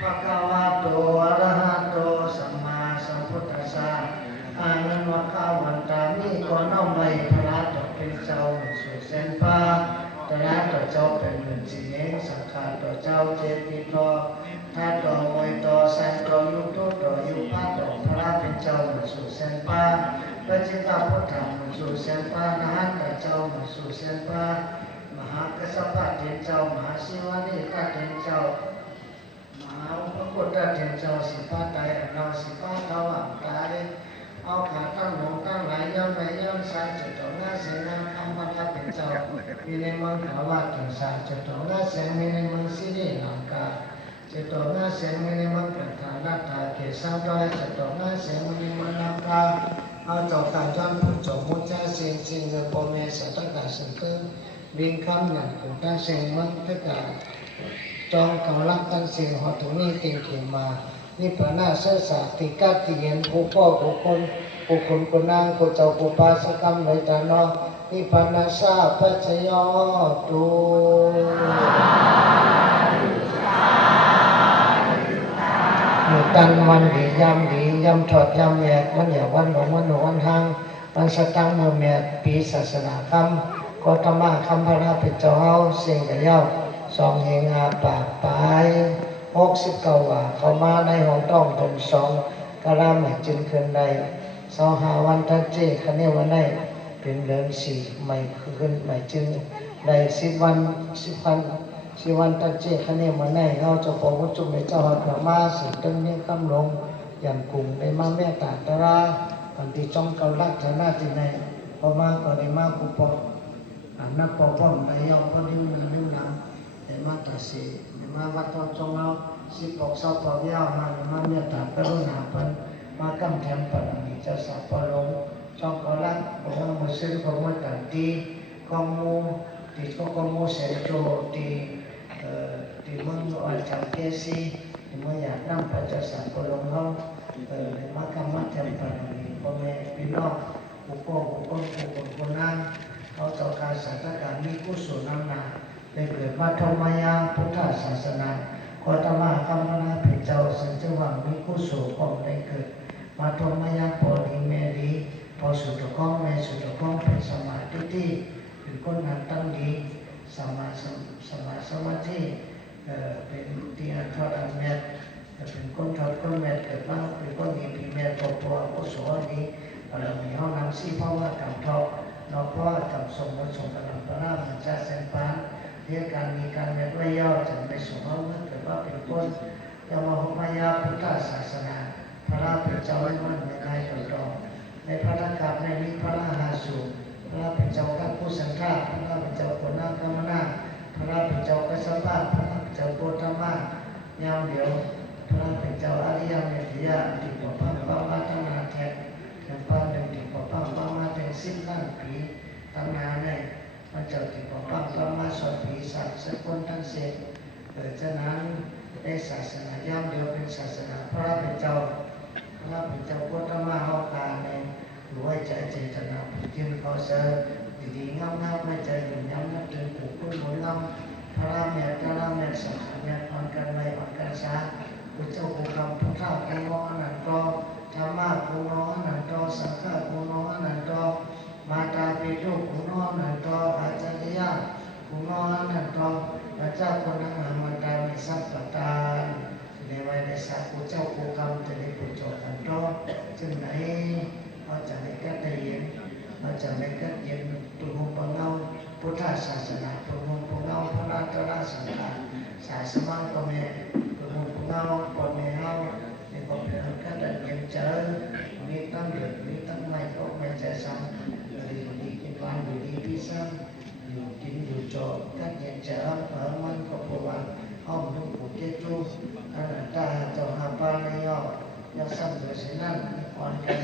ภะคะวะโตอะระหะโตสัมมาสัมพุทธัสสะอานันวะข้าวันตามีก่อนน้อมไปพระตกเป็นเจ้าสู่เส้นฟ้าตระต่อเจ้าเป็นหนึ่งสิ่งเองสังขารต่อเจ้าเจติโตถ้าต่อมวยต่อแสนต่อยุตุต่อยุพะต่อพระเป็นเจ้าสู่เส้นฟ้าพระจิตตพุทธะสู่เส้นฟ้านะฮัตตะเจ้าสู่เส้นฟ้ามหากัสสปะเทเจ้ามหาศิวะนิกะเทเจ้ามหาอุปคุตตะเทเจ้าสิพาไตรเราสิพาทวังตายเอาขาตั้งหลงตั้งหลายย่อมไปย่อมสายจุดต่อหน้าเสนาคำพันธะเป็นเจ้ามีในเมืองขาวาถึงสายจุดต่อหน้าเสมีในเมืองสิริลังกาจุดต่อหน้าเสมีในเมืองประธานรัตถาเกศาดอยจุดต่อหน้าเสมีในเมืองลังกาเอาจอกการย้อนผู้จบมุจจาเสียงจริงเงินโปเมสัตตะสังเกตบินคำหนักของตั้งเสียงมันตะกาจองกำลังกันเสียงหอถุนี้เก่งเขียนมานี่พระนาเสสาติกาติเห็นผู้พ่อผู้คนผู้คนผู้นางผู้เจ้าผู้ปาสกรรมเลยตานอนี่พระนาซาพระชยอตุตันวันดียำถอดยำแยกวันอย่าวันหลงวันหนูวันทางวันสตังเมื่อแม่ปีศาสนาคำก็ธรรมะคำพระเป็นเจ้าเฮาเสียงกระเย้าสองเฮงอาปากปลาย69 ว่าเข้ามาในห้องต้องตนสองกะลาไม่จึงคืนใด25 วันทันเจคะเนวันได้เป็นเดือน4ไม่คืนไม่จึงได้10 วันตันเจคะเนวันได้เราจะพบว่าจุ่มในเจ้าหักมาสืบตึงนี้คำลงยันกลุ่มในมาแม่ตาตราปันติจ้องเกาลักฐานาที่ในพอมาก็ได้มากุปนับปอป้อมได้ยอมก็ดิ้วหนังได้มาตัดสีได้มาวัดตอนจงเอา16 เสาปอยาวมาได้มาเมตตากรุณาเป็นมากำแทนปรมีจะสับปะลงจ้องเกาลักบอกว่ามือซื้อของมือตัดตีกองมูติดก็กองมูเสจโจตีมึงอ่อนจับเกสีมึงอยากนั่งปัจจัยสับปะลงเขาได้มากำมัดแทนปรมีพ่อแม่พี่น้องผู้ปกครองผู้นั่งเขาต่อการศาสนาการมีกุศลนำนาได้เกิดมาธรรมยาพุทธศาสนาขอธรรมะคำนาผิดเจ้าสันเจวังมีกุศลของได้เกิดมาธรรมยาพอดีเมรีพอสุดก้องในสุดก้องเป็นสมาธิที่เป็นคนนั้นตั้งดีสมาธิเป็นที่อันทอดอันเม็ดเป็นคนทอดคนเม็ดเกิดมาเป็นคนมีปีเม็ดตัวกุศลนี้เรามีห้องน้ำซี่เพราะว่ากำทอเราเพราะจำสมบูรณ์สมกำลังพระราชจะเส้นปานเรียกการมีการเม็ดไว้ย่อจะไม่สมเอาเมื่อเกิดว่าเป็นคนยามหมายาพุทธศาสนาพระราเป็นเจ้าไว้มันในกายตัวดองในพระราชการในนี้พระราหาสูพระราเป็นเจ้าข้าผู้สังฆาพระราเป็นเจ้าคนนากรรมนาพระราเป็นเจ้ากัสสปะพระราเป็นเจ้าโพธามายามเดียวพระราเป็นเจ้าอริยเมตยาติปปังปามาธนาแทนปานหนึ่งติปปังปามาแทน10 ล้านปีตั้งนานเลยพระเจ้าติปปังปามาสอนปีสัตว์สักคนทั้งเศษฉะนั้นในศาสนาย่อมเดียวเป็นศาสนาพระเป็นเจ้าพุทธมาเอาการในรวยใจเจตนาจึงขอเสริมดีๆงามๆไม่ใจหยุ่งยำนับถึงผูกคุ้นหนุนนำพระเมตตาเมตสังขารเนี่ยอ่อนกันไม่อ่อนกันซาพุทธเจ้าผู้คำพุทธะกุโนอนันโตธรรมะกุโนอนันโตสังฆะกุโนอนันโตมาตาปิตุกุโนอนันโตอาจารยะกุโนอนันโตพระเจ้าคนนั้นมันดามิสัพพตาในวัยเดชะผู้เจ้าผู้คำจะได้ผู้จบกันโตจึงไหนเราจะไม่กัดได้ยินเราจะไม่กัดยินตุหุปเงาพุทธศาสนาตุหุปเงาพระราชราสังฆาศาสนาก็มีตุหุปเงาปนเงาในก็เป็นกัดได้ยินเจอมีตั้งเดือดมีตั้งไม่ก็ไม่ใจซ้ำดีกินวันดีพิเศษอยู่กินอยู่จบกัดยินเจอมันก็ปวดห้องทุกผู้เจ้าจูอันนั้นตาเจ้าหาปลาในยอดยาสั่งโดยสินั่นอ่อนกัน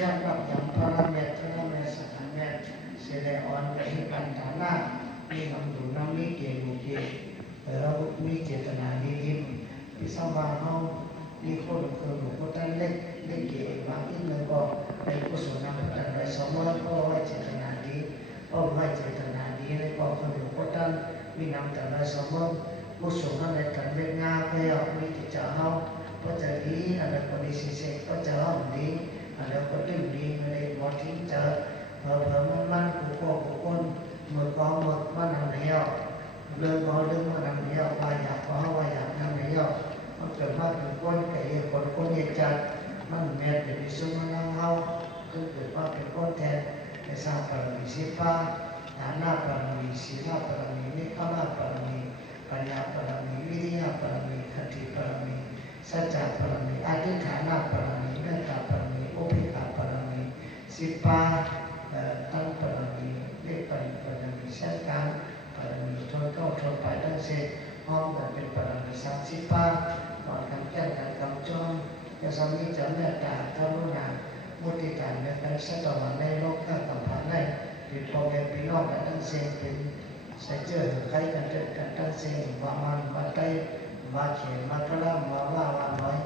ยากรับอย่างพระเมตตาเมตสังฆเมตเสดอ่อนกับที่กันฐานะมีน้ำดูน้ำมีเกลูเกเรามีเจตนาดียิ้มพิสวาเฮามีคนคือหลวงพ่อท่านเล็กเก๋บางที่หนึ่งก็ในกุศลนำพัฒนาไปสมมติก็ไว้เจตนาดีก็ไว้เจตนาดีในก็คือหลวงพ่อท่านมีนำแต่ละสมมติกุศลในการเล่นงานไปเอามีจิตใจ จะเฮาก็จะดีอะไรก็ดีสิเสกก็จะห้องดีอะไรก็ตึงดีไม่ได้หมดทิ้งเจอเผื่อมันกูโก้กูก้นมือก็มือมันนำเดียวเรื่องก็เรื่องมันนำเดียวว่าอยากก็ว่าอยากนำเดียวมันเกิดมาถึงก้นไก่คนเหตุจัดมันแม่เป็นวิสุมันนั่งเฮาก็เกิดมาเป็นก้นแทนในสร้างปรมีสิฟ้าฐานะปรมีศีลปรมีนิพพานปรมีปัญญาปรมีวิริยะปรมีคติปรมีสัจจะปรมีอธิฐานะปรมีเมตตาปรมีอุเบกขาปรมีสิปาตั้งปรมีเลขปรมีเช่นกันปรมีทนเข้าทนไปทั้งสิ้นห้อมกันเป็นปรมี30 ก่อนคำแก้กันคำจรจะสามีจะเมตตาทรุณามุติตาในการสัตว์ในโลกข้ากับผ่านในติดพ่อแม่พี่น้องกันทั้งสิ้นเป็นใส่เจอใครกันเจอกันทั้งสิ้นว่ามันมาไต้มาเขียนมากระลำมาว่าน้อย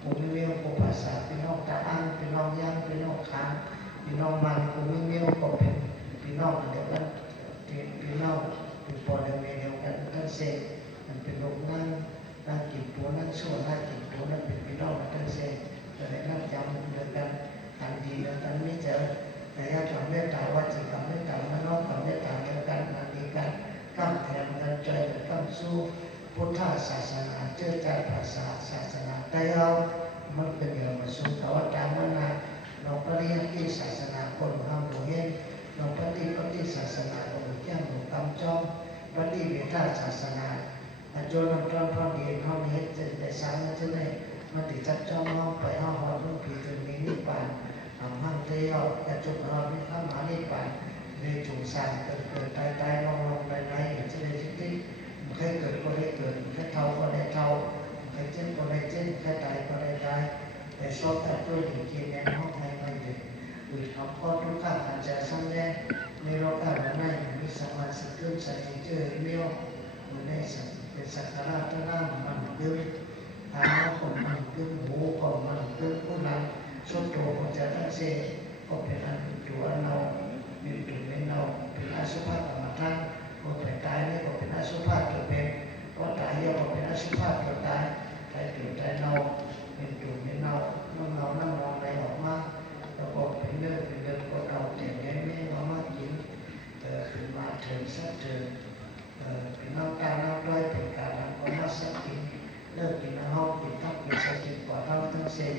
กูไม่เลี้ยวกูภาษาพี่น้องตาอังพี่น้องย่างพี่น้องขางพี่น้องมันกูไม่เลี้ยวก็เป็นพี่น้องเดียวกันพี่น้องเป็นพ่อเดียวกันทั้งสิ้นมันเป็นลูกนั่งกินตัวนั่งชั่วนั่งกินตัวนั่งเป็นพี่น้องทั้งสิ้นจะได้นั่งจำเดียวกันทันดีเดียวกันไม่เจอแต่ถ้าจำเมตตาวัจิกรรมเมตตามโนกรรมเมตตาเดียวกันนันดีกันก้ามแทนกันใจก้ามสู้พุทธศาสนาเชื่อใจภาษาศาสนาได้เอามันเป็นอย่างมาสู่ตวัตามนาเราปฏิบัติศาสนาคนห้ามหัวเย็นเราปฏิบัติศาสนาคนแก้มหัวกำจ้องปฏิบัติศาสนาจนเราตอนพอดีพอนี้จะได้สร้างจะได้มันติดจับจ้องมองไปห้องหอรุ่งผีจนมีนิพพานทำห้างเที่ยวกระจุกนอนไม่ข้ามหานิพพานในจุงสานเกิดตายลงไปจะได้ที่เคยเกิดก็ได้เกิดเคยเท่าก็ได้เท่าเคยเจ็บก็ได้เจ็บเคยตายก็ได้ตายแต่ชอบแต่ตัวหญิงกินแมงห้องไม่ได้หรือทำข้อทุกข์อาจจะซ้ำแย่ในโลกาและในมีสมาสิขึ้นใส่เจอเลี้ยวอยู่ในสัตว์เป็นสักการะท่าน้ำมันดึงตาของมันดึงหูของมันดึงผู้นั้นสุดโต่งจะตั้งเสกก็เป็นอันตัวเราอยู่ตรงนี้เราเป็นอาสุภะกรรมฐานก็เป็นตายนี่ก็เป็นอาสุภะตัวเป็นก็ตายก็เป็นอาสุภะตัวตายตายตัวตายเราเป็นตัวนี้เรานั่งมองไปออกมาแล้วก็เป็นเรื่องก็เราแต่งแง่ไม่มากินเป็นมาเถิดสักเถิดเป็นน้ำตาน้ำร้อยเป็นการทำก็มาสักกินเลิกกินห้องกินทักกินสักกินกว่าเราทั้งเส้น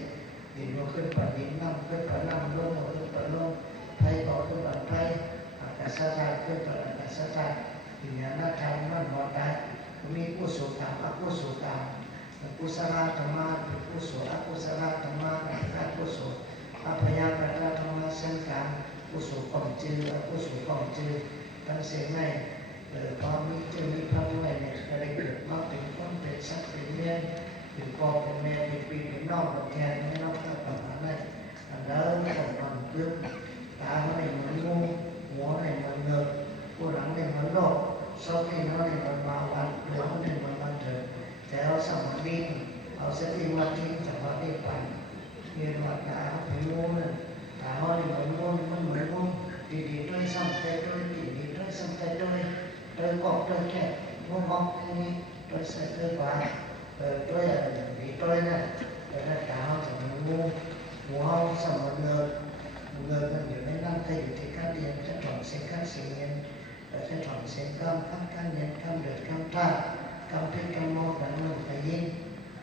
ดินขึ้นไปดินน้ำขึ้นไปน้ำลงขึ้นไปลงไผ่ก็ขึ้นไปไผ่อากาศธาตุขึ้นไปอากาศธาตุวิญญาณธรรมนั่นหมดได้มีกุศลธรรมอกุศลธรรมกุศลธรรมะกุศลอกุศลธรรมะอกุศลอภยากตธรรมะเส้นกลางกุศลของจืดอกุศลของจืดตั้งเสียงในพอมีจืดมีพระผู้ใดเนี่ยก็ได้เกิดมาเป็นคนเป็นสัตว์เป็นเลี้ยงเป็นพ่อเป็นแม่เป็นพี่เป็นน้องเป็นแทนไม่น้องก็ประมาณนั้นอันนั้นของมันคือตาเขาเนี่ยเหมือนงูหัวเนี่ยเหมือนเงือกผู้หลังเนี่ยเหมือนโลกซอกที่เขาเนี่ยเหมือนมาวันหัวเนี่ยเหมือนมันเถิดแต่เอาสมองเอาสติมาทิ้งสมาธิไปเรียนว่าตาเขาเป็นงูเนี่ยตาเขาเนี่ยเหมือนงูมันเหมือนงูดีๆด้วยซ้ำใจด้วยดีๆด้วยซ้ำใจด้วยกอกด้วยแค่งูมองนี่ด้วยใส่ด้วยกว่าด้วยดีด้วยนะแต่ถ้าตาเขาจะเหมือนงูหัวเขาสมองเงือกมันอยู่ในนั่งถ้าอยู่ที่ขั้นเรียนขั้นถอนเสียงขั้นเสียงเย็นขั้นถอนเสียงขั้นเย็นขั้นเดือดขั้นท่ากำพิกำมองกันนู่นไปยิ่ง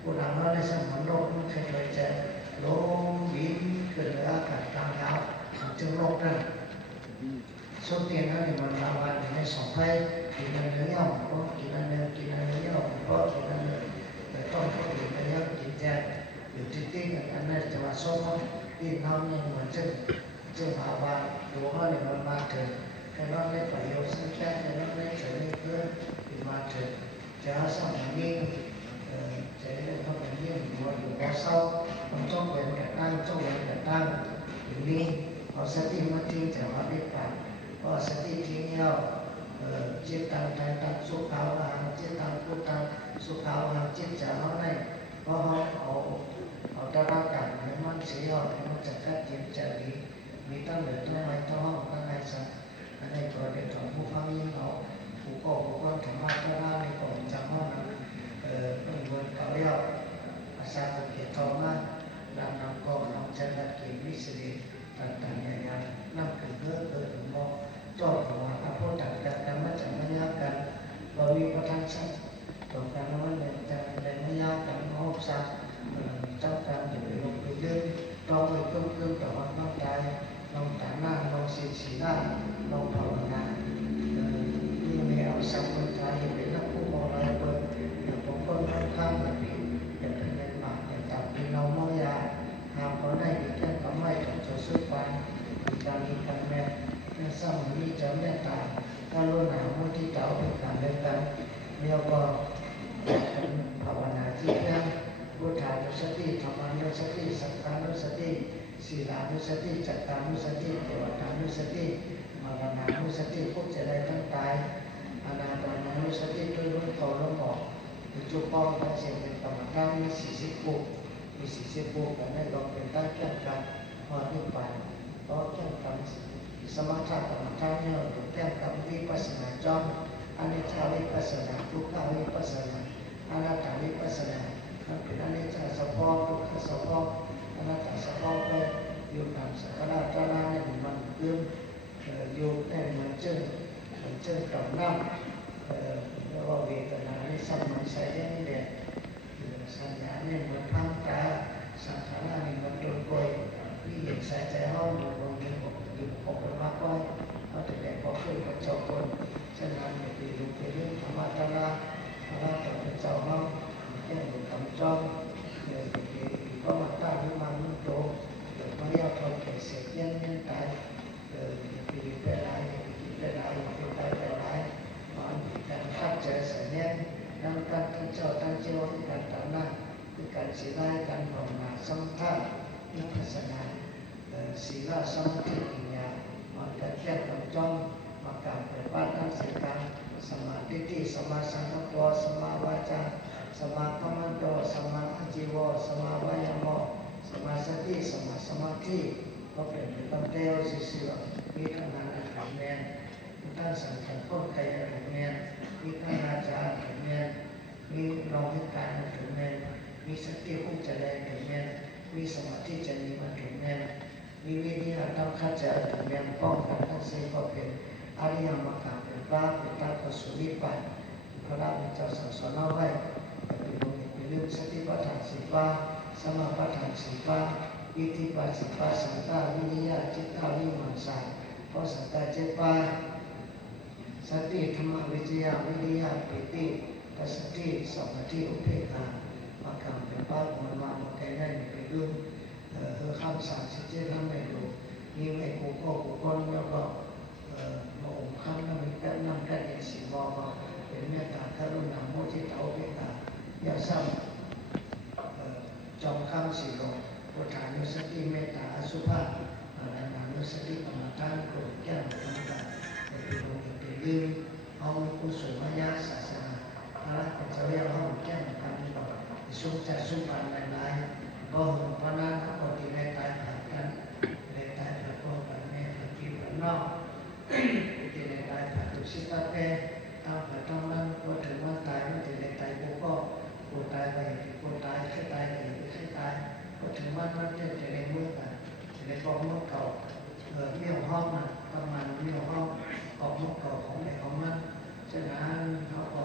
ผู้หลังเราในสมองโลกมันเคยเจอลมบินเกิดอากาศกลางดาวจึงโลกนั้นสุดเตียนนั้นมันมาวันในสองไพ่กินอะไรเงี้ยก็กินอะไรกินอะไรเงี้ยก็กินอะไรแต่ต้นก็กินอะไรกินแจกอยู่ที่ที่อันนั้นจะมาส้มที่น้องเนี่ยเหมือนจึงหาว่าตัวเขาเนี่ยมันมาถึงแค่น้องได้ประโยชน์สักแค่น้องได้เฉยเพื่อที่มาถึงจะหาสมัยนี้จะได้เขาเป็นยิ่งหัวอยู่หัวเศร้ามันจ้องเป็นแต่ตั้งจ้องเป็นแต่ตั้งอยู่นี่เอาสติมาทิ้งจากความเป็นไปพอสติทิ้งแล้วจิตตังสุขาวหังจิตตังพุทธังสุขาวหังจิตจะเขาในเพราะเขาเอาตารางการให้มันเสียให้มันจะกัดจิตจะดีมีตั้งเหลือตั้งไรตั้งห้องตั้งไรสักอันนี้ก็เดี๋ยวถอนผู้ฟังยิ่งเอาผู้ก็ธรรมะตารางในก่อนจำห้องนั้นเป็นเงินเขาเรียก ศักดิ์จ้างการอยู่ในโรงเรียนเราไปเครื่องต่อวัดน้องใจน้องตาหน้าน้องสีหน้าน้องภาวนานี่ไม่เอาสัมมันใจเป็นนักผู้มองอะไรเปิดอย่างผมก็ค่อนข้างแบบนี้อย่าเป็นเล่นหมากอย่าจับพี่น้องมอยาหากเขาได้ดีแค่ก็ไม่ต้องจะซื้อไปการมีการแม่สร้างมีเจ้าแม่ตาถ้ารู้หนามุที่เจ้าเป็นการเดินกันเรียกว่าภาวนาที่เพียงพุทธานุสติธรรมานุสติสังฆานุสติศีลานุสติจัตตานุสติเทวตานุสติภาวนานุสติพุทธจะได้ทั้งกายอนาปานุสติด้วยรุ่นเขาล้มบอกจุดป้องกันเสียงเป็นกรรมฐานมี40 บุกมี40 บุกแต่ไม่ลองเป็นตั้งแก้กันพอที่ไปเพราะแก้กันสมถะกรรมฐานเนี่ยหรือแก้กันวิปัสสนาจอมอนิจจาวิปัสสนาทุกขาวิปัสสนาอนัตตาวิปัสสนามันเป็นอนิจจสภาวะทุกขสภาวะอนัตตสภาวะไปอยู่กับสังขารตระเนี่ยมันเรื่องอยู่ในมันเจอกับน้ำเรียกว่าเวทนาในสมัยใช้ได้เด็ดสัญญาเนี่ยมันพังตาสังขารเนี่ยมันโดนโกยที่เห็นสายใจห้องอยู่บนนี้อยู่ปกติมากกว่าเขาจะได้พอขึ้นกับเจ้าคนฉะนั้นเนี่ยไปดูไปเรื่องธรรมะตระพระต่อเป็นเจ้าห้องแค่อยู่คำจ้องเดี๋ยวไปก็มาตั้งวิมานโตเดี๋ยวมาเรียกคนแก่เสียเงี้ยตายไปไปหลายไปหลายไปหลายมันการคัดเจอเสียเงี้ยนั่งการตั้งเจ้าตั้งเจ้าการตั้งหน้าคือการศีลการภาวนาสมถะนักพัฒนาศีลสมาธิปัญญามันการแก้ความจ้องมาการปฏิบัติทั้งสี่การสมาธิสมาสังกัปปะสมาวาจาสมาคัมมันโตสมาอาชีวะสมาวายามะสมาสติสมาสมาธิก็เป็นตั้งเดียวสิมีทั้งนั้นหลายแม่มีทั้งสังขารพ้นไตหลายแม่มีทั้งอาจารย์หลายแม่มีรองให้การหลายแม่มีสติผู้เจริญหลายแม่มีสมาธิจะมีมาถึงแม่มีวิธีการทำขัดใจถึงแม่ป้องกันทั้งสี่ก็เป็นอริยมรรคเป็นพระเป็นตาประสุนิปันพระราชเจ้าสั่งสอนเอาไว้เป็นเรื่องสติปัฏฐานสิบว่าสมาปัฏฐานสิบว่าอิทธิปัฏฐานสิบว่าสังฆาวิริยะจิตตาวิมังสาเพราะสังฆาเจ็ดว่าสติธรรมวิจยาวิริยะปิติปัสสติสมาธิอุเบกขามาคำเป็นป้ามันมาหมดได้เป็นเรื่องข้ามสารสิเจทำไม่รู้นี่ไม่กูก็กูก้นแล้วก็มาองค์ข้ามนั่งแก้นั่งแก้เองสิบอกว่าเป็นเมตตากรุณาโมทิตาอุเบกขาอย่าซ้ำจอมข้ามสิโลพุทธานุสติเมตตาอสุภะอรหันตุสติกรรมฐานโกรธแก้วต่างๆเป็นโลกเป็นลืมเอากุศลมายาศาสนาพระเป็นเจ้าเรียกห้องแก้วกันบอกสุขจะสุขปันหลายๆก็หงพนันก็ที่ในตายผ่านกันในตายผ่านก็ผ่านแม่ผ่านพี่ผ่านนอกที่ในตายผ่านตุสิตาเพตามผ่านต้องนั่งก็ถึงว่าตายไม่ถึงในตายกูตายไปกูตายแค่ตายไปแค่ตายก็ถึงว่านั่นจะในมือกันจะในกองมือเก่าเมี่ยวห้องนะประมาณเมี่ยวห้องกองมือเก่าของไหนของมันฉะนั้นเขาก็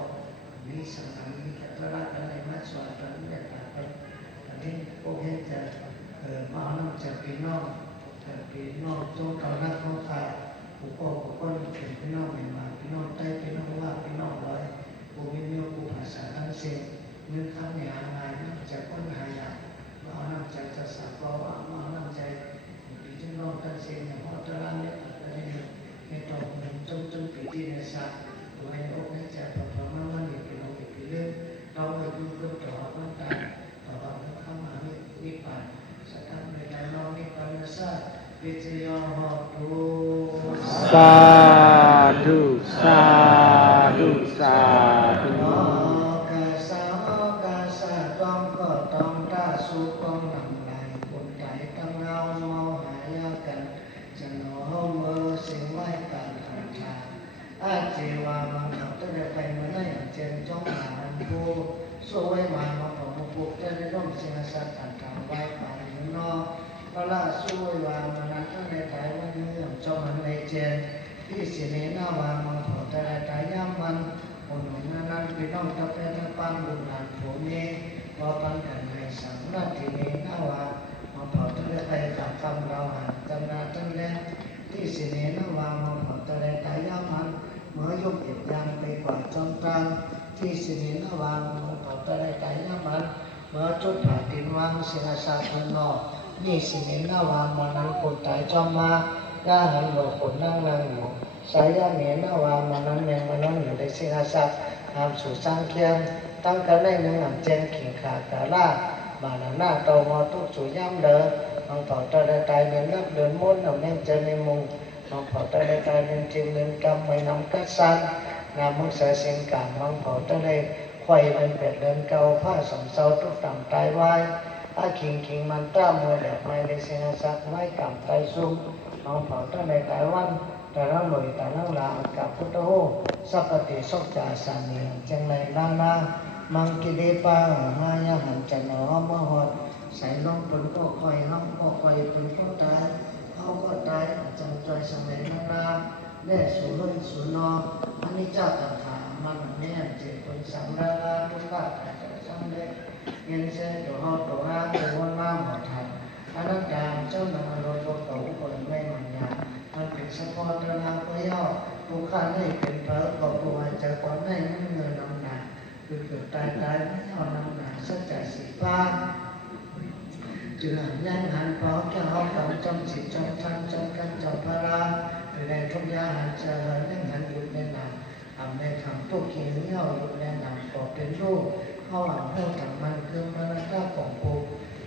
มีสังขารมีแค่ตระอะไรมาสอนตอนนี้ต่างไปอันนี้พวกนี้จะมาเอาน้ำจากพี่น้องจงเก่านักเขาขาดผู้พ่อผู้ก้นเป็นพี่น้องใหม่มาพี่น้องใต้พี่น้องว่าพี่น้องร้อยผู้มีเมียผู้ภาษาทั้งสิ้นเงินคำเนี่ยหายน้ำจากคนหายากมาเอาน้ำใจจะสักก็ว่ามาเอาน้ำใจพี่น้องทั้งสิ้นอย่างพ่อตระเนี่ยอะไรเนี่ยในตอนจนปีที่ในสัตว์ตัวในอกในใจพอมันอยู่เป็นองค์เป็นเรื่องเราไปดูเรื่องต่อมันตายต่อเราเข้ามานิพพานสถานในใจเรานิพพานศาสตร์วิจยาหตุ สาธุสาธุสาธุ กาสากาสาต้องก็ต้องตาสุต้องนำลายคนใจตั้งเงาเมาหายากันจะหนอมือสิ่งไว้การทางทางอาเจวามังเขาจะได้ไปเมื่อไหร่เจนจ้องหาอันผู้สวยมาของผู้จะได้ร่มเสียสัตว์ทางไว้ป่าหินอพระราสวยวามานันในไทยวันนี้จอมันในเจนที่สิเนนาวามังเขาจะได้ตายย่ำมันคนนั้นพี่น้องจะเป็นปานบุญหลานผมนี้ พอปันกันให้สังนาทีนี้นาวามาเผาทะเลไปกับคำเราหาจำนาตั้งแล้วที่สิเนนาวามาเผาทะเลตายยามันเมื่อยกเก็บยางไปกว่าจอมตังที่สิเนนาวามาเผาทะเลตายยามันเมื่อจุดผ่าดินวางศิลาศาสตร์พันนอกนี่สิเนนาวามานั้นคนตายจอมมาย่าหันหลบคนนั่งอยู่สายยาเนนาวามานั้นแมงมานั้นอยู่ในศิลาศาสตร์หามสู่สร้างเคียงตั้งกันได้หนึ่งหำเจนขิงขากาล่ามาหน้าโตมอทุกสู่ย่ำเด้อบางเผาตะไลตายเดินนับเดินม้วนเอาแน่เจอในมุงบางเผาตะไลตายเดินจริงเดินกำไม่นำกัดสันนามุสเสียงกลางบางเผาตะไลไข่เดินเป็ดเดินเกาผ้าสำเสาทุกต่ำตายไว้อาขิงมันต้ามือแหลกไม้ในเสียงสักไม้กำตายซุ่มบางเผาตะไลตายวันแต่ละหน่วยแต่ละลากับพุทธโธสัพพติสกจาสามีจังไรนานามังกิเลปามายาหันจันหนอมหอดใส่ลงเป็นก็คอยห้องก็คอยเป็นก็ตายเขาก็ตายจังใจสมัยนานาแน่สูรุ่นสูนออันนี้เจ้าตถามันเนี่ยเจ็บเป็นสังนานาทุกข์อาจจะสังเล็กเงินเส้นตัวหอตัวห้าตัววนมาหมดทันอนัตตาเจ้าหน้าโลกเก่าคนไม่มันยามันเป็นสปอร์ตนาก็ย่อทุกข้าได้เป็นเพอบอกตัวจะก่อนได้เงินนำหนาคือเกิดตายไม่เอานำหนาสัจจะสิฟ้าจึงหันยันหันพร้อมจะเอาคำจำสิจำทันจำกันจำพาราในทุกยาหันจะหันยันหันหยุดในหนาทำในคำตู้กินเงี้ยวหยุดในหนาก็เป็นรูปเข้าหวังเข้าถังมันคือมันก็ของปู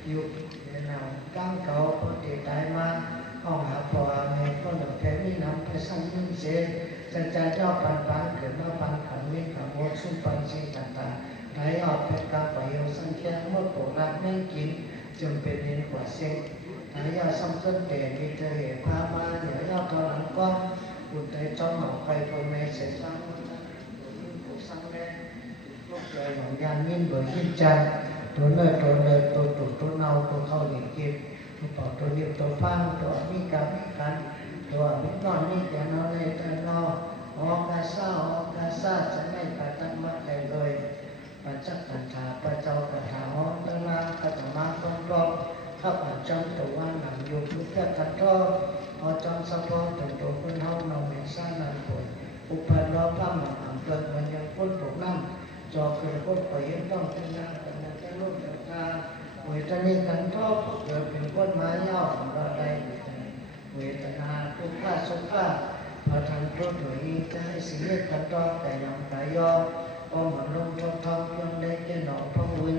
อยู่ในหนาก้างเก่าปกติตายมาห้องหาพอในก็หลับแพ้ไม่นำไปสั่งยิ่งเสียจะเจ้าปันเกิดมาปันขันนี้ขันโมสุ่มปันสิ่งต่างๆไหลออกเป็นการปล่อยเอาสังเกตเมื่อปวดรักไม่กินจนเป็นเน้นกว่าเส้นไหลยาซ้ำเส้นเด่นมีเธอเหตุพามาเหนือยอดทอหลังก้อนอุดใจจ้องหอกไฟพลเมเสซ้ำผู้ซ้ำแม่ลูกเลยของยานยิ่งเบื่อยิ่งจันตัวเนยตัวตุ่ตัวเน่าตัวเข้าหลีกกินตัวตัวเดียวตัวพังตัวมีกับมีกันตัวมีนอนมีแต่นอนเลยแต่นอนออกาซาจะไม่ปฏิมาใดเลยปัจจักปัญหาปัจเจ้าปัญหาห้องตั้งนาปัจจมาตรงรอบข้าปัจจังตัววันหนังอยู่พุทธกันทอพอจอมสะพอถึงตัวคนเฮาเราเห็นสร้างนันผลอุปนล้อพระหม่ำเกิดมันยังพ้นตกน้ำจอเกิดพ้นไปยังต้องเป็นนาแต่นั้นจะรุ่นเดียวกันเวทนีกันทอเกิดเป็นก้นไม้เย่าของเราได้เวทนาทุกข์สุขพอทำตัวตัวเองจะให้สิ่งเล็กกันต่อแต่ยังกายย่อพอมันลงทองยังได้แค่หนอพระวุ้ย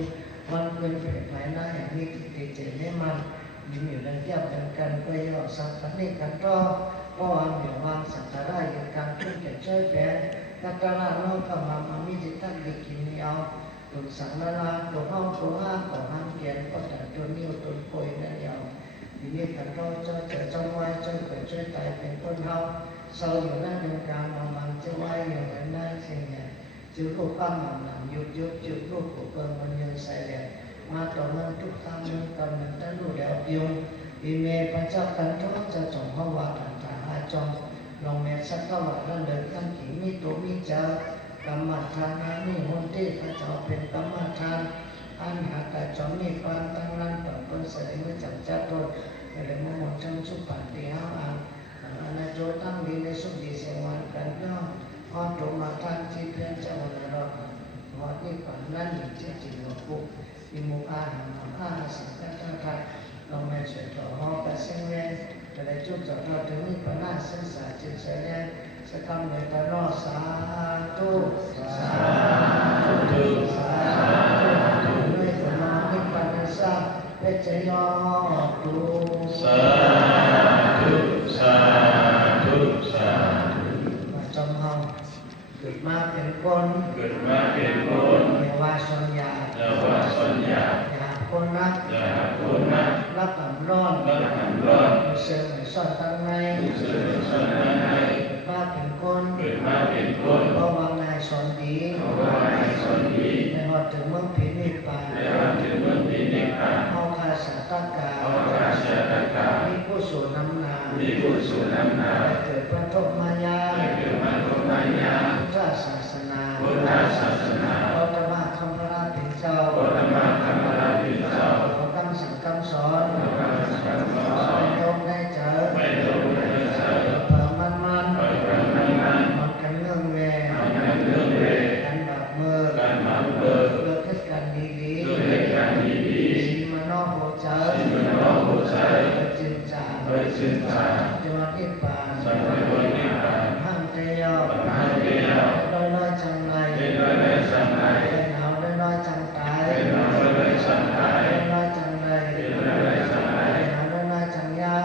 มันเป็นแผลภายในมีติดเจนี่มันมีอยู่ในแยบกันก็ย่อสังขารนี้กันต่อเพราะวางอยู่วางสังขารได้อย่างการขึ้นแก่ช่วยแผลกัตตาลาโลกกับมามีจิตตั้งดีกินเอาตุนสังนาราตัวห้องตัวห้างตัวห้างเกียนก็แต่ตัวนิ้วตัวโกยนั่นยาวทีนี้กันต่อจะเกิดจงไว้จะเกิดช่วยตายเป็นคนเฮาเศร้าอยู่นั่นเป็นการมันจะไว้อย่างนั้นได้สิ่งใหญ่จุดรูปปั้นหนังหยุดจุดรูปของเปิงมันยังใส่แหลกมาต่อมันทุกครั้งนึงกำลังตั้งรูปแล้วเดียวอีเมย์พระเจ้ากันท้องจะส่งเข้าว่าต่างๆอาจงลองเมย์สักเข้าว่านั่นเดินขั้นขีมีตัวมีเจ้ากรรมฐานนี่มนที่พระเจ้าเป็นกรรมฐานอันหาแต่จอมมีความตั้งมั่นต่อคนเสด็จไม่จับจัดตัวอะไรมั่วจำสุปันติหาอันอาโจตั้งดีในสุดีเสียวันกันย่อพอตรงมาทางที่เพื่อนจะวันเราพอที่ก่อนนั้นอยู่ที่จิตหัวปุกมีมุกอาหารอาหารสิ่งที่ท่านทำเราไม่ช่วยต่อหอกระเซ็งแรงแต่ได้จุดจากเราถึงนี้ปนาศึกษาจิตเสียแรงสกรรมในตลอดสาธุสาธุสาธุด้วยสมาธิปัญญาเวชยอตุสาธุสาธุสาธุมาจำเฮาเกิดมาเป็นคนเยาวชนยาอย่าคนนักรับหำร้อนมีเสื่อมซ่อนตั้งในมาเป็นคนเพราะว่างานสอนดีในหอดถึงเมืองผีนิพพานเอาคาสาตกามีผู้สูญน้ำนาเกิดพระทมายาพุทธศาสนาพระธรรมคำพระราเป็นเจ้า สิ้นสารจวนนิพพาน สัจจุนิพพาน หังเตยอ ปัญเตยะ ลอยลอยจังไร ลอยลอยสังไหน ลอยหนาวลอยลอยจังตาย ลอยลอยสังไหน ลอยลอยจังไร ลอยลอยสังไหน หนาวลอยลอยจังยา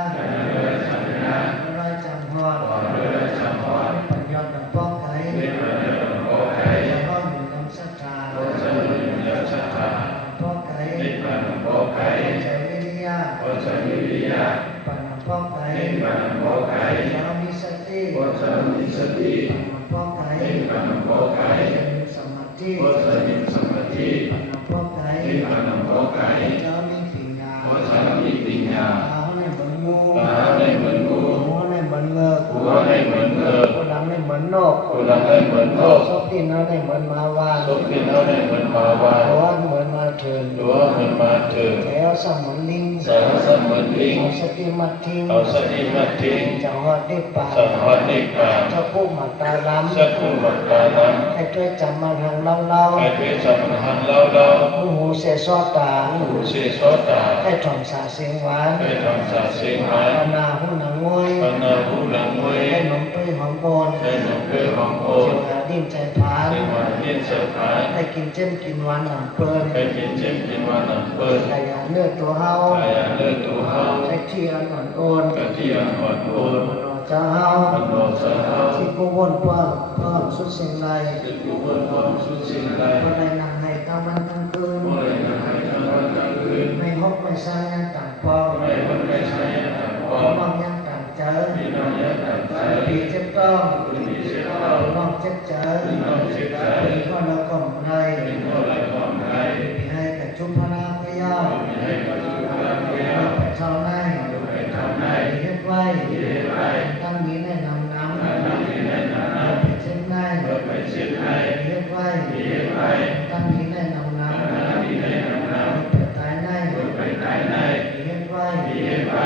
ลอยสังยา ลอยลอยจังหอด ลอยสังหอน ปัญญาดับป้องไก่ นิพพานโอไก่ ห้องอยู่น้ำสัทธา สัจจุนิยสัทธา ป้องไก่ นิพพานโอไก่ ใจวิริยะ โอสัจจุวิยะ ปัญญาป้องไก่ นิพพานโอไก่ สามีสติ โอสัจจุสติ ปัญญาป้องไก่ นิพพานโอไก่ สมาธิ โอสัจจุสมาธิ ปัญญาป้องไก่ นิพพานโอไก่ เจ้ามีปิญญา โอสัจจุปิญญา ตาในเหมือนงู ตาในเหมือนงู หูในเหมือนเงือก หัวในเหมือนเงือก หูดังในเหมือนนก หูดังในเหมือนนก ซบตีนเอาในเหมือนมาวาน สุขีเท่าในเหมือนหมาวาน หัวเหมือนมาเถิน หัวเหมือนมาถึง แถวสมเหมือนลิง สารสมเหมือนลิง เอาสติมาทิ้ง เอาสติมาทิ้ง จะหอดได้ป่า สังหรนิพพาน เจ้าผู้หมักตาล้ำ สักผู้หมดตาลัง ให้ช่วยจำมาทางเล่าเล่า ให้เป็นสัมหังเล่าเล่า หูเสซอตา หูเสโสตา ให้ถ่อมสาเสียงหวาน ให้ทำสาเสียงหา ปนาหูหนังงวย ปนาหูหลังมวย ให้หนมตุ้ยหอมโบน ให้หนุ่มเพื่อของโอ เจียวหาดิ้นใจพาน ที่มาเยี่ยนเสียผาน ให้กินเจ้มกินหวานหนังเปิล ให้กินเจ็บกินวานหนังเปิด ให้ยาเนื้อตัวเฮา ให้ยาเลือดตัวเฮา ให้เทียนอ่อนโอน กะทิอันอ่อนโอน มโนเจ้าเฮา มันโนสะเฮา ที่กูวนกว้างเพิ่มสุดสิ่งใด คือผู้บนความสุดสิ้นไร คนใดนั่งให้ตามันทั้งคืน เมื่อไรนะให้ทั้งวันทั้งคืน ไม่ฮกไม่สร้างยังต่างปอง ไม่วันไม่ใช้ต่างพอ มองยังต่างเจอ พี่น้องยักต่างใจ ปีเจ็บต้อง คุณมีเชื่อเรา น้องเจ็บเจอ พี่น้องเชื่อใจ เป็นข้อเราก่อมไร เป็นคนไรความไร ปีให้กับจุพนาพยา มีให้กับทุกพลังเดียว ไปเท่าไร ไปทำให้ เฮ็ดไว้ตั้งนี้แนะนำน้ำ ที่แนะนำ ไปเช่นไร เพื่อไปเช็ดให้ เฮ็ดไว้ ไป ตั้งนี้แนะนำน้ำ ที่แนะนำน้ ไปตายใน ำไปตายใน เฮ็ดไว้ ไป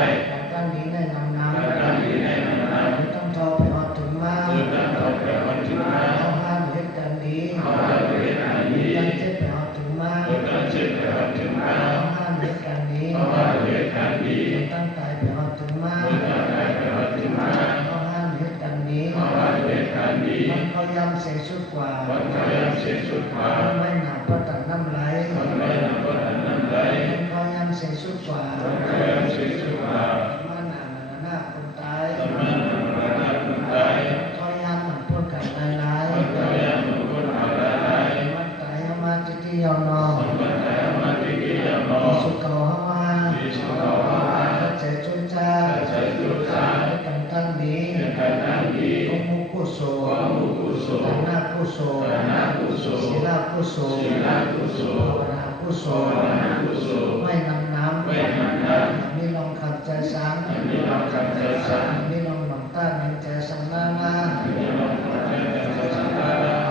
ตั้งนี้แนะนำน้ำ ตั้งที่แนะนำน้ำ ไม่ต้องทอไปหอดถึงมา เพื่อการทำแก่วันที่มา เอาห้ามเฮ็ดกันดี เอาละเวลานี้ ตั้งเจ็บไปหอดถึงมา เพื่อการเช็ดแก่วันที่มา เอาห้ามเฮ็ดกันดี เอาละเวลานี้ ตั้งตายไปหอดถึงมา เพื่อการได้แก่วันที่มา เอาห้ามเฮ็ดกันดี เอาละเวลานี้ มันเขายำเสียสุดกว่า วันพยายามเสียสุดมา มันไม่หนาประตันน้ำไหล มันไม่นำวันนั้นใด มันเขายำเสียสุดกว่า วันพยายามเสียสุดมา มันหนาหน้าคนตาย ทำนั้นมันน่าคุณตาย เขายำมันพูดกันหลาย มันพยายามมันคนหาได้ ๆมันตายเอามาที่ที่ยาวนอน มันแต่มาที่กี่ยามนอ สุดเก่าเข้ามา ที่สุดเขาว่า ถ้าใจจุนจ้า ใช้จุดสา ให้กันตั้งดี เป็นการนั่งดี กุมุกุโส ความมุกุโส ฐานากุโส ฐานะกุโส ศีลากุโส ศีลกุโส ภาวนากุโส ภาวนากุโส ไม่นำน้ำ ไม่นำน้ำ มีลองขับใจสัง มีเราคำใจสั่ง มีลองหลังต้านในใจสังนานา มีเราคำใจสั่ง เอ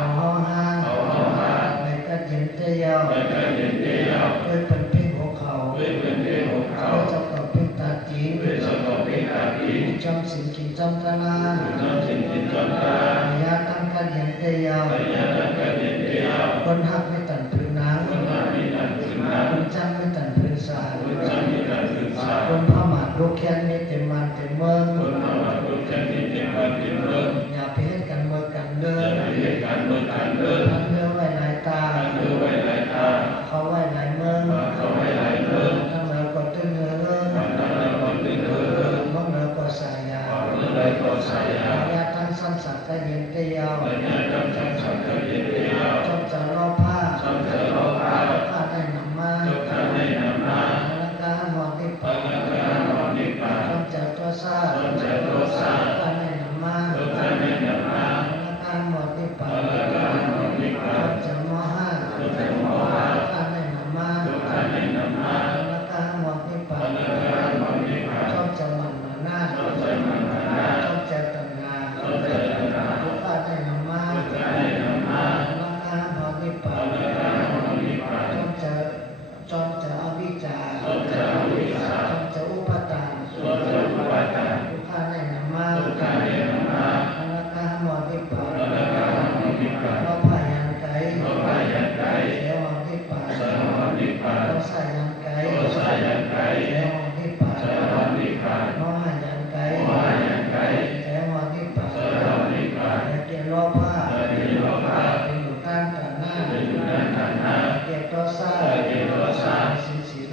าห้องห้า เอาเอาหา ในกัดเย็นเตยาว ในการเย็นเดียว ด้วยเป็นพิษหัวเขา ด้วยเป็นเรื่องของเขา ด้วยเจ้ากับพิษตาจีน ด้วยสมองเป็นการดี จำสินกินจำตนา น้ำสินจิตจำตา อยาตั้งกัดเย็นเตยาว ในยาดังการเย็นเดียว คนหักไม่ตันพื้นน้ำ คนมามีนันถึงน้ คนจ้างไม่ตันพื้นสา ำคนจะมีการศึกษา คนพม่าลูกแค้นไม่เต็มมันเต็มเมือง คนมาว่าคนจะมีเต็มวันเต็มเรื่อง อย่าไปให้กันเมืองกันเดิ จะ น มีเหตุการณ์เมื่อการเดิน ทั้งเนื้อไว้หลายตา ตั้งเนื้อไว้หลายตา เขาไว้หลายเมือง เขาไว้หลายเมือง ทั้งเหนือก็ตึ้งเนื้อเรื่อง วันนั้นเราคนตื่นเต้น เมืองเหนือก็สายยา เมื่อไรก็สายยา อย่าตั้งสันสัตว์ก็เย็นเตียว ในยาดังจังสังการเย็นเดียว จบจะรอผ้า ชอบจะรอพา ผ้าได้นำมา เจ้าข้าให้นำมา แล้วก็หมอนที่ พระ ปาก นักการนอนนิพพาน จบจะตัวซา ช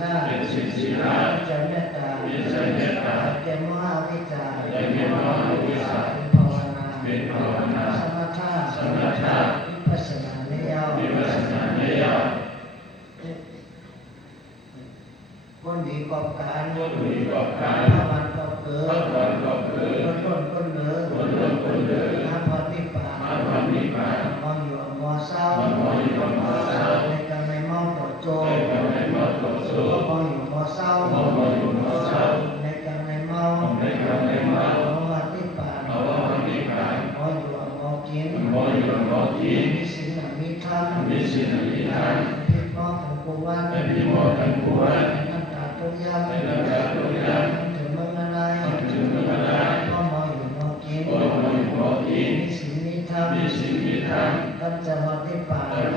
ลา เป็นศีลศีลา มีใจเมตตา มีใจเมตตา แก่มหาวิจาร แก่มหาวิชา เป็นภาวนา เป็นภาวนา สมถะ สมถะ วิปัสสนาเนยาว วิปัสสนาเนยาว คนดีกอบการ ผู้มีกอบการ พระวันกอบเกิ พระ ด วันก็คือ คนต้นคนเหลือ คนล้นคนเหลือ พระพรนิพพาน พระวันนิพพาน มองอยู่มอเศร้า มันมองอยู่บนฟ้าเช้า ในการในมองต่อโจ ในการในมอดต่อสู้ มองอยู่มอเศร้าม องอยู่บนฟ้าเช้า ในการในมอง ในการในมอด มองวัดนิพพาน เอาว่าวันนิพพาน มองอยู่มองกิน มองอยู่มองกิน มีศีลมีธรรม มีศีลมีธรรม พิมพ์ทั้งปวง ในพิมพ์ทั้งปวง น้ำตาตุยาม ในน้ำตาตุยาม ถึงเมืองอะไร ถึงเมื่อไร พ่อมองอยู่มองกิน มองอยู่มองกิน มีศีลมีธรรม มีศีลมีธรรม ท่านจะวัดนิพพาน ท่าน